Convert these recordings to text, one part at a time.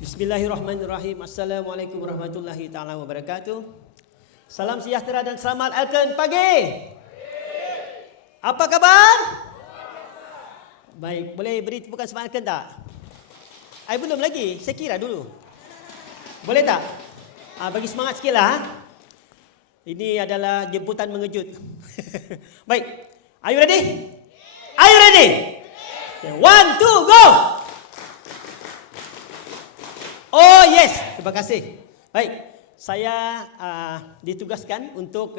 Bismillahirrahmanirrahim. Assalamualaikum warahmatullahi ta'ala wabarakatuh. Salam sejahtera dan selamat Alken pagi. Apa kabar? Baik, boleh beri tepukan semangat Alken tak? Belum lagi, saya kira dulu. Boleh tak? Bagi semangat sikit lah. Ini adalah jemputan mengejut. Baik, are you ready? Are you ready? Okay, 1, 2, go! Oh yes, terima kasih. Baik, saya ditugaskan untuk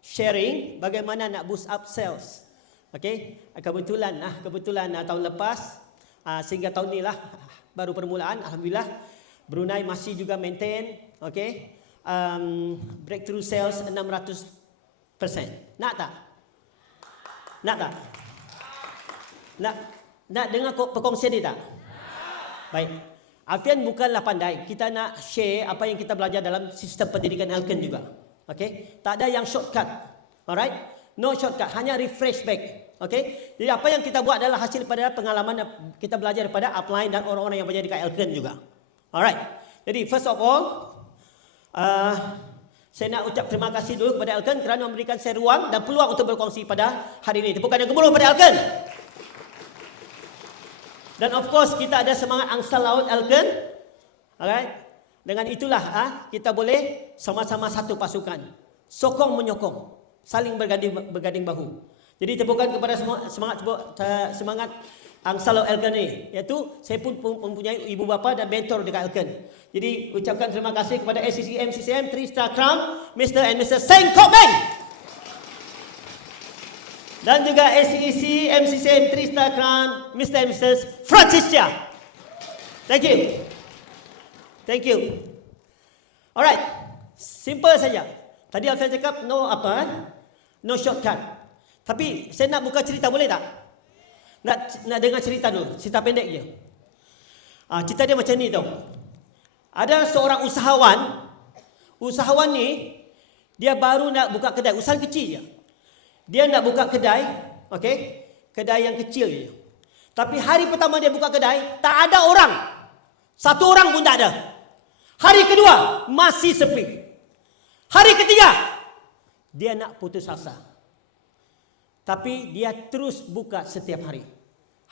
sharing bagaimana nak boost up sales. Okey, kebetulan tahun lepas sehingga tahun ni lah baru permulaan. Alhamdulillah, Brunei masih juga maintain. Okey, breakthrough sales 600%. Nak tak? Nak tak? Nak dengar perkongsian ni tak? Baik. Alfian bukanlah pandai. Kita nak share apa yang kita belajar dalam sistem pendidikan Alken juga. Okay? Tak ada yang shortcut. Alright? No shortcut. Hanya refresh back. Okay? Jadi apa yang kita buat adalah hasil pada pengalaman kita belajar daripada upline dan orang-orang yang belajar dekat Alken juga. Alright? Jadi first of all, saya nak ucap terima kasih dulu kepada Alken kerana memberikan saya ruang dan peluang untuk berkongsi pada hari ini. Tepukan yang gemuruh pada Alken. Dan of course kita ada semangat Angsa Laut Alken. Alright. Dengan itulah kita boleh sama-sama satu pasukan. Sokong menyokong, saling berganding bahu. Jadi tepukan kepada semangat Angsa Laut Alken ni, iaitu saya pun mempunyai ibu bapa dan mentor dekat Alken. Jadi ucapkan terima kasih kepada SCCM CCM 3-star Crown Mr. and Mrs. Seng Kok Beng. Dan juga SEC MCCM 3-star Crown Mr. and Mrs. Francisca. Thank you. Thank you. Alright. Simple saja. Tadi Alfian cakap no shortcut. Tapi saya nak buka cerita, boleh tak? Nak dengar cerita dulu. Cerita pendek je. Cerita dia macam ni tau. Ada seorang usahawan. Usahawan ni dia baru nak buka kedai, usaha kecil je. Dia nak buka kedai, okey? Kedai yang kecil je. Tapi hari pertama dia buka kedai, tak ada orang. Satu orang pun tak ada. Hari kedua, masih sepi. Hari ketiga, dia nak putus asa. Tapi dia terus buka setiap hari.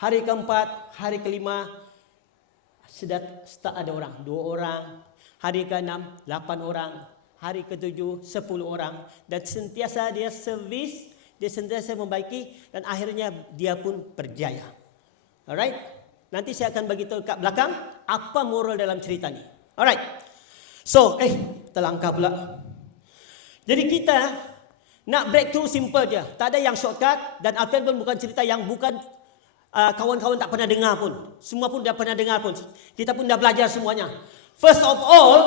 Hari keempat, hari kelima, start ada orang. 2 orang. Hari ke-6, 8 orang. Hari ke-7, 10 orang. Dan sentiasa dia servis. Dia sentiasa membaiki dan akhirnya dia pun berjaya. Alright? Nanti saya akan bagi tahu kat belakang apa moral dalam cerita ni. Alright. So, terlangkah pula. Jadi kita nak breakthrough simple je. Tak ada yang shortcut dan Alfian pun bukan cerita yang bukan kawan-kawan tak pernah dengar pun. Semua pun dah pernah dengar pun. Kita pun dah belajar semuanya. First of all,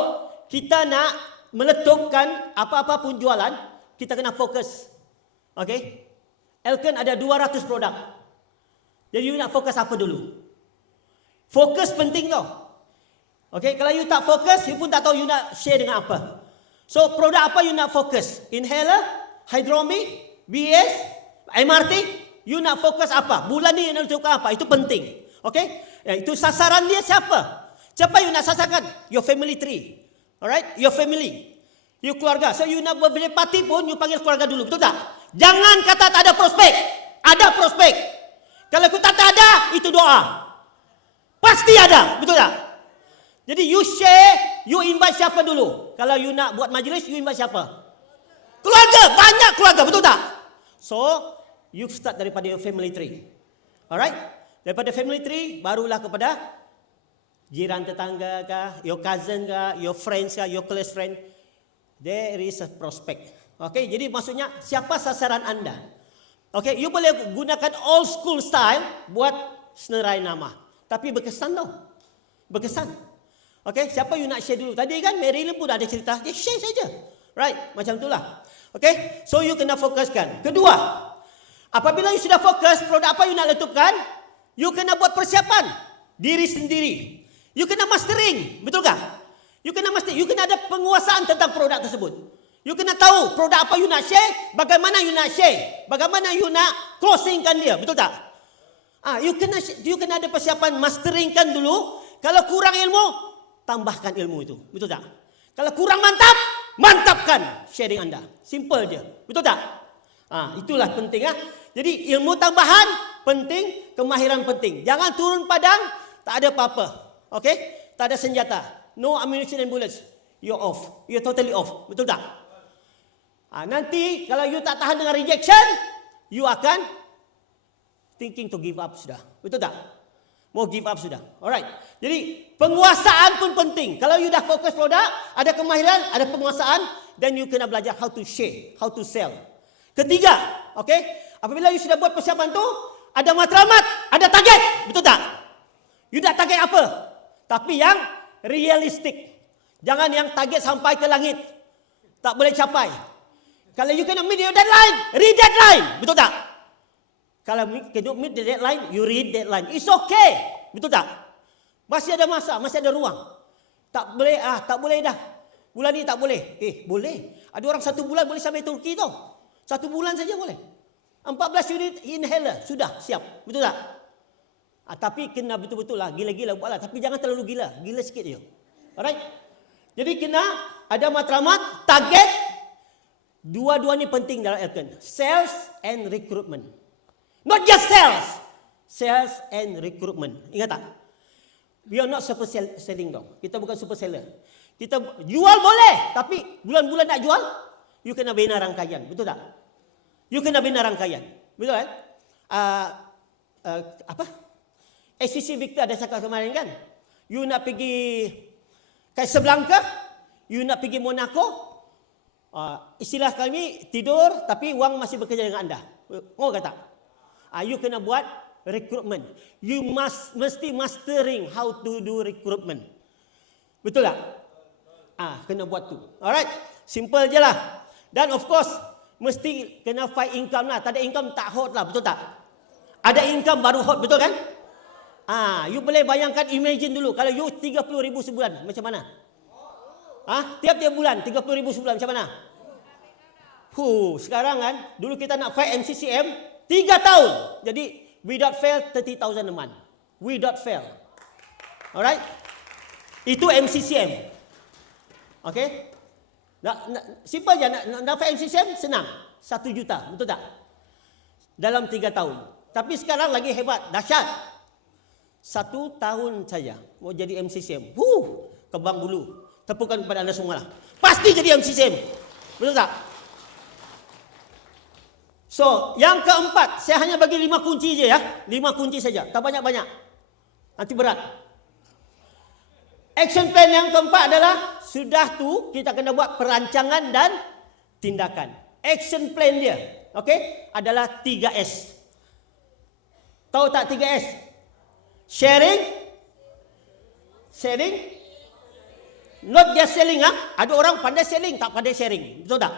kita nak meletupkan apa-apa pun jualan, kita kena fokus. Okay, Alken ada 200 produk. Jadi you nak fokus apa dulu? Fokus penting tau. Okay, kalau you tak fokus, you pun tak tahu you nak share dengan apa. So produk apa you nak fokus? Inhaler, Hydromi, BS, MRT. You nak fokus apa? Bulan ni you nak tunjukkan apa? Itu penting. Okay, itu sasaran dia siapa? Siapa you nak sasarkan? Your family tree. Alright, your family. You keluarga. So you nak buat birthday party pun you panggil keluarga dulu, betul tak? Jangan kata tak ada prospek. Ada prospek. Kalau kita tak ada, itu doa. Pasti ada, betul tak? Jadi you share, you invite siapa dulu? Kalau you nak buat majlis, you invite siapa? Keluarga, banyak keluarga, betul tak? So, you start daripada your family tree. Alright? Daripada family tree, barulah kepada jiran tetangga kah, your cousin kah, your friends kah, your close friend. There is a prospect. Okay, jadi maksudnya siapa sasaran anda? Okay, you boleh gunakan old school style buat senerai nama. Tapi berkesan tau. Berkesan. Okay, siapa you nak share dulu? Tadi kan Marilyn pun ada cerita. Dia share saja. Right, macam itulah. Okay, so you kena fokuskan. Kedua, apabila you sudah fokus, produk apa you nak letupkan? You kena buat persiapan diri sendiri. You kena mastering, betul tak? You kena ada penguasaan tentang produk tersebut. You kena tahu produk apa you nak share, bagaimana you nak share, bagaimana you nak closingkan dia, betul tak? You kena ada persiapan masteringkan dulu Kalau kurang ilmu, tambahkan ilmu itu. Betul tak? Kalau kurang mantap, mantapkan sharing anda. Simple je. Betul tak? Itulah penting. Jadi ilmu tambahan penting, kemahiran penting. Jangan turun padang, tak ada apa-apa. Okay? Tak ada senjata. No ammunition and bullets. You're off. You're totally off. Betul tak? Nanti kalau you tak tahan dengan rejection, you akan thinking to give up sudah. Betul tak? Mau give up sudah. Alright. Jadi penguasaan pun penting. Kalau you dah fokus produk, ada kemahiran, ada penguasaan, then you kena belajar how to share, how to sell. Ketiga, okay? Apabila you sudah buat persiapan tu, ada matlamat, ada target. Betul tak? You dah target apa? Tapi yang realistik. Jangan yang target sampai ke langit. Tak boleh capai. Kalau you kena meet your deadline, read deadline. Betul tak? Kalau cannot meet the deadline, you read deadline. It's okay. Betul tak? Masih ada masa, masih ada ruang. Tak boleh, tak boleh dah. Bulan ni tak boleh. Boleh. Ada orang 1 bulan boleh sampai Turki tau. 1 bulan saja boleh. 14 unit inhaler, sudah siap. Betul tak? Tapi kena betul-betul lah, gila-gila buatlah. Tapi jangan terlalu gila. Gila sikit je. Alright? Jadi kena ada matlamat, target. Dua-dua ni penting dalam Elken. Sales and recruitment. Not just sales. Sales and recruitment. Ingat tak? We are not super selling dong. Kita bukan super seller. Kita jual boleh. Tapi bulan-bulan nak jual, you kena bina rangkaian. Betul tak? You kena bina rangkaian. Betul kan? SCC Victor ada cakap kemarin kan? You nak pergi Casablanca, you nak pergi Monaco, istilah kami tidur tapi wang masih bekerja dengan anda. Oh kata. You kena buat recruitment. You mesti mastering how to do recruitment. Betul tak? Kena buat tu. Alright. Simple je lah. Dan of course, mesti kena find income lah. Tak ada income tak hot lah. Betul tak? Ada income baru hot. Betul kan? You boleh bayangkan, imagine dulu. Kalau you 30,000 sebulan, macam mana? Tiap-tiap bulan, 30,000 sebulan, macam mana? Sekarang kan, dulu kita nak fight MCCM, 3 tahun. Jadi, without fail, 30,000 a month. Without fail. Alright? Itu MCCM. Okay? Simple je. Nak fight MCCM, senang. 1 juta. Betul tak? Dalam 3 tahun. Tapi sekarang lagi hebat. Dahsyat. 1 tahun saja mau jadi MCCM. Kebang bulu. Tepukan kepada anda semua lah. Pasti jadi MCCM. Betul tak? So, yang keempat, saya hanya bagi 5 kunci je ya. 5 kunci saja, tak banyak-banyak. Nanti berat. Action plan yang keempat adalah, sudah tu kita kena buat perancangan dan tindakan. Action plan dia, okay, adalah 3S. Tahu tak 3S? Sharing. Not just selling. Ada orang pandai selling, tak pandai sharing. Betul tak?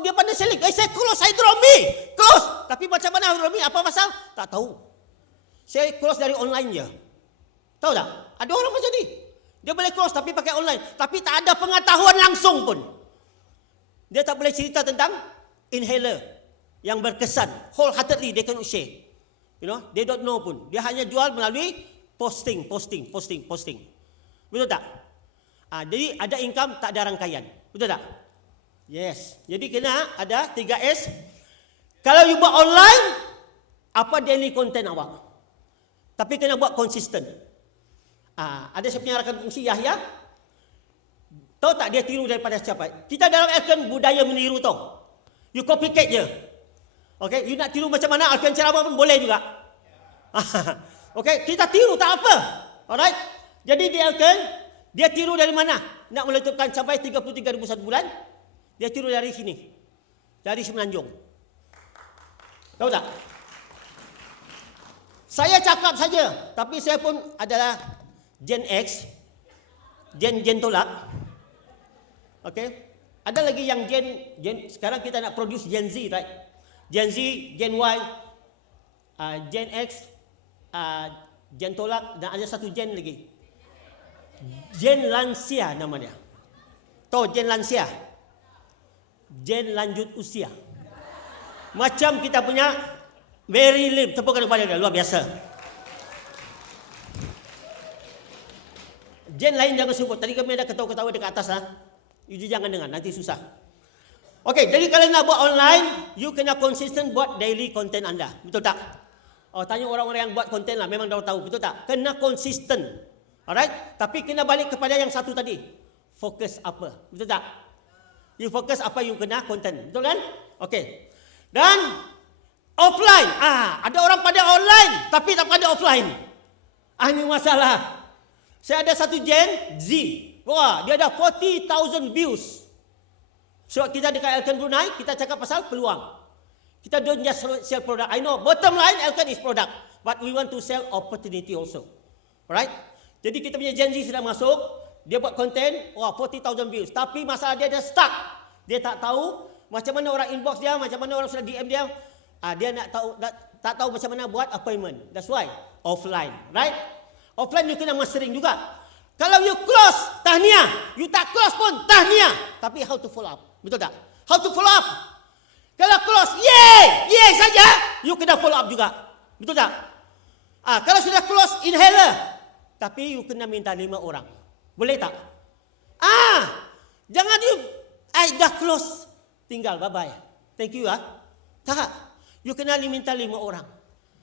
Dia pandai selling. Saya close hydromi. Close. Tapi macam mana hydromi? Apa pasal? Tak tahu. Saya close dari online je. Tahu tak? Ada orang macam ni. Dia boleh close tapi pakai online. Tapi tak ada pengetahuan langsung pun. Dia tak boleh cerita tentang inhaler yang berkesan. Wholeheartedly they cannot share. They don't know pun. Dia hanya jual melalui posting. Betul tak? Jadi ada income, tak ada rangkaian. Betul tak? Yes. Jadi kena ada 3S. Kalau you buat online, apa daily content awak? Tapi kena buat konsisten. Ada saya punya rakan kongsi Yahya. Tahu tak dia tiru daripada siapa? Kita dalam Elken budaya meniru tau. You copycat je. Okay, you nak tiru macam mana Alfian ceramah pun boleh juga. Okay, kita tiru tak apa. Alright. Jadi di Elken, dia tiru dari mana? Nak meletupkan sampai 33,000 satu bulan. Dia tiru dari sini. Dari Semenanjung. Tahu tak? Saya cakap saja. Tapi saya pun adalah Gen X. Gen tolak. Okay. Ada lagi yang Gen. Sekarang kita nak produce Gen Z, right? Gen Z, Gen Y, Gen X, Gen tolak. Dan ada satu Gen lagi. Gen lansia nama dia. Tahu Gen lansia? Gen lanjut usia. Macam kita punya Mary Lim, tepukan kepada dia, luar biasa. Gen lain jangan sebut. Tadi kami ada ketawa-ketawa dekat atas lah. You jangan dengar, nanti susah. Okey, jadi kalau nak buat online, you kena konsisten buat daily content anda. Betul tak? Oh, tanya orang-orang yang buat konten lah, memang dah tahu, betul tak? Kena konsisten. Alright? Tapi kena balik kepada yang satu tadi. Fokus apa? Betul tak? You fokus apa you kena konten. Betul kan? Okey. Dan offline. Ada orang pada online tapi tak pada offline. Ini masalah. Saya ada satu Gen Z. Wah, dia ada 40,000 views. So kita dekat Elkan Brunei, kita cakap pasal peluang. Kita don't just sell product. I know bottom line Elkan is product, but we want to sell opportunity also. Alright? Jadi kita punya Gen Z sudah masuk, dia buat konten, 40,000 views. Tapi masalah dia stuck. Dia tak tahu macam mana orang inbox dia, macam mana orang sudah DM dia. Dia nak tahu tak tahu macam mana buat appointment. That's why offline, right? Offline you kena mastering juga. Kalau you close, tahniah. You tak close pun, tahniah. Tapi how to follow up? Betul tak? How to follow up? Kalau close, yay saja, you kena follow up juga. Betul tak? Kalau sudah close, inhaler. Tapi you kena minta 5 orang. Boleh tak? Jangan you, dah close. Tinggal, bye-bye. Thank you Tak. You kena minta 5 orang.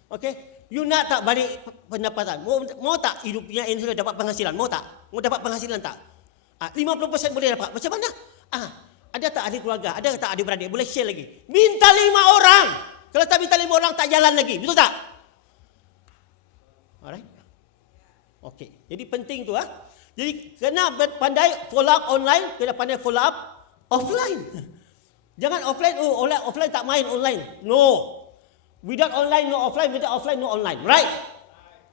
Okay? You nak tak balik pendapatan? Mau tak hidupnya ini sudah dapat penghasilan? Mau tak? Mau dapat penghasilan tak? 50% boleh dapat. Macam mana? Ada tak adik keluarga? Ada tak adik beradik? Boleh share lagi. Minta 5 orang. Kalau tak minta 5 orang tak jalan lagi. Betul tak? Alright. Okey. Jadi penting tu Jadi kena pandai follow up online, kena pandai follow up offline. Jangan offline tak main online. No. Without online no offline, without offline no online. Right?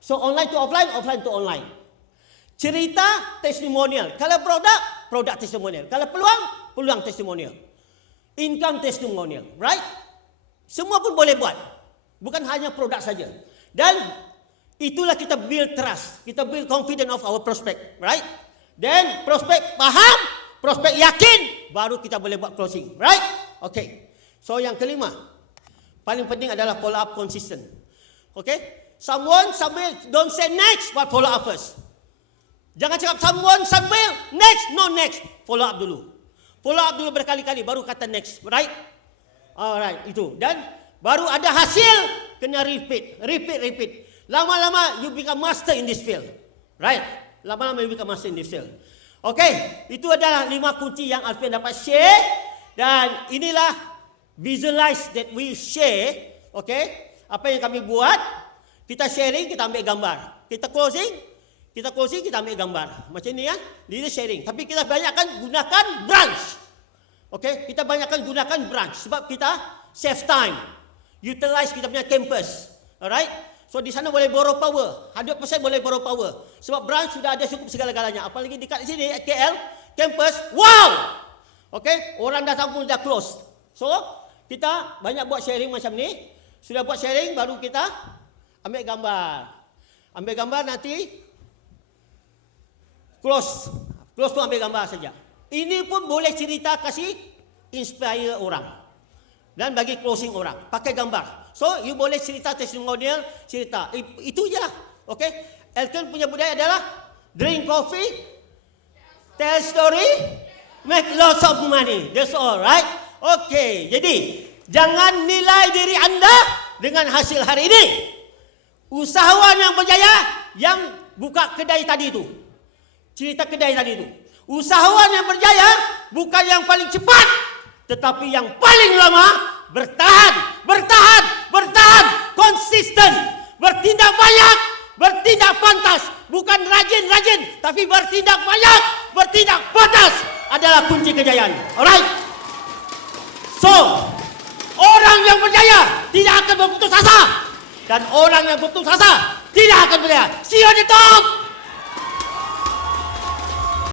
So online to offline, offline to online. Cerita testimonial. Kalau produk testimonial. Kalau peluang testimonial. Income testimonial. Right? Semua pun boleh buat. Bukan hanya produk saja. Dan itulah kita build trust. Kita build confidence of our prospect. Right? Then prospect faham, prospect yakin, baru kita boleh buat closing. Right? Okay. So yang kelima, paling penting adalah follow up consistent. Okay? Someone don't say next, but follow up first. Jangan cakap someone next. Follow up dulu. Follow up dulu berkali-kali, baru kata next. Right? Alright, itu. Dan baru ada hasil, kena repeat. Lama-lama you become master in this field. Right? Lama-lama you become master in this field. Okay, itu adalah 5 kunci yang Alfian dapat share. Dan inilah visualize that we share. Okay, apa yang kami buat, kita sharing, kita ambil gambar. Kita closing, kita ambil gambar. Macam ni ini sharing. Tapi kita banyakkan gunakan branch. Okay, kita banyakkan gunakan branch. Sebab kita save time. Utilize kita punya campus. Alright. So di sana boleh borrow power. 100% boleh borrow power. Sebab branch sudah ada cukup segala-galanya. Apalagi dekat sini KL campus. Wow. Okay, orang datang pun dah close. So kita banyak buat sharing macam ni. Sudah buat sharing, baru kita ambil gambar. Ambil gambar nanti close. Close pun ambil gambar saja. Ini pun boleh cerita kasih inspire orang. Dan bagi closing orang. Pakai gambar. So you boleh cerita testimonial, cerita. Itu je lah. Okay. Elkan punya budaya adalah drink coffee, tell story, make lots of money. That's all, right? Okay. Jadi jangan nilai diri anda dengan hasil hari ini. Usahawan yang berjaya yang buka kedai tadi itu. Cerita kedai tadi itu. Usahawan yang berjaya bukan yang paling cepat, tetapi yang paling lama, bertahan, konsisten, bertindak banyak, bertindak pantas, bukan rajin, tapi bertindak banyak, bertindak pantas adalah kunci kejayaan. Alright? So, orang yang berjaya tidak akan berputus asa, dan orang yang berputus asa tidak akan berjaya. See you on the top.